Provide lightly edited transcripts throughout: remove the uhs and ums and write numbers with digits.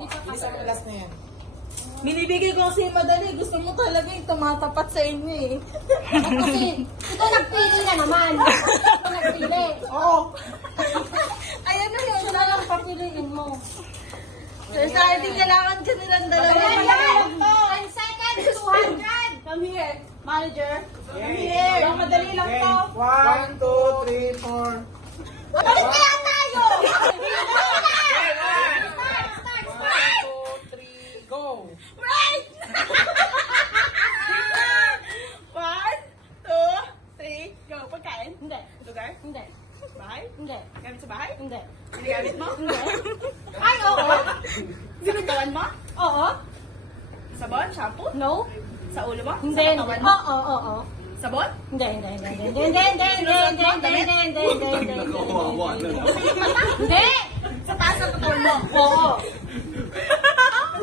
Isang last na yan. Binibigay ko kasi madali. Gusto mo talaga yung tumatapat sa inyo eh. Kasi ito nagpili na naman. Ito nagpili. Oo. Ayan na yun. Ito na lang papiliin mo. So, sa ating kailangan ka nilang dalawa. Ayan! 10 seconds, 200! Come here. Manager. Come Okay. here. Lang madali lang to. 1, 2, 3, 4. Balik kaya tayo! One, two, three, go! Right! 1, 2, 3, go. Pagkain? Hindi. Lugar? Hindi. Bahay? Hindi. Gamit sa bahay? Hindi. Ginagamit mo? Hindi. Ay, oo. Sinutawan mo? Oo. Sabon? Shampoo? No. Sa ulo mo? Hindi. Sa Hindi. katawan mo? Oo, oo, oo. Sabon? Hindi, hindi, hindi, hindi, hindi, hindi, hindi, hindi, hindi, hindi, hindi. Sa taas ng katawan mo? Oo.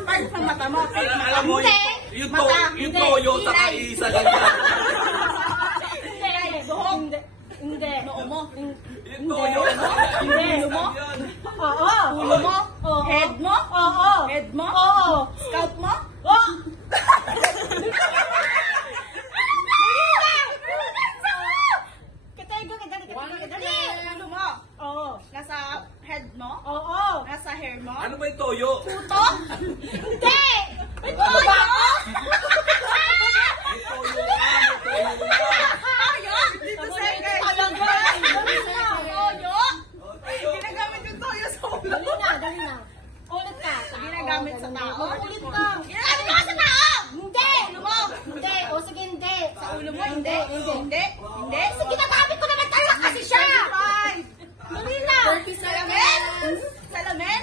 Part ng mata mo? Alam mo, Hindi. yung Mata. yung toyo sa Kilay. kaisa lang yan. Hindi. Buhok. Hindi. Hindi. Noo mo? Yung toyo. Hindi. Ulo mo? Oo. Ulo mo? Oo. Head mo? Oo. Head mo? Oo. Scalp mo? Oo. Ulo mo? Oo. Nasa head mo? Oo. Nasa hair mo? Ano ba yung toyo? Puto? Hindi! May puto ba ako? May toyo ka, may toyo ka. Toyo? Dito second. Talaga. Dali na. Toyo? Oh, toyo. Ginagamit yung toyo sa ulo. Dali na, dali na. Ulit ka. Ginagamit sa tao? Ulit ka. Ginagamit ko sa tao! Hindi! Ulo mo? Hindi. O sige, hindi. Sa ulo mo? Hindi. Hindi. Hindi. Sige, ginagamit ko naman talaga kasi siya. 35. Dali na. Salamin? Salamin?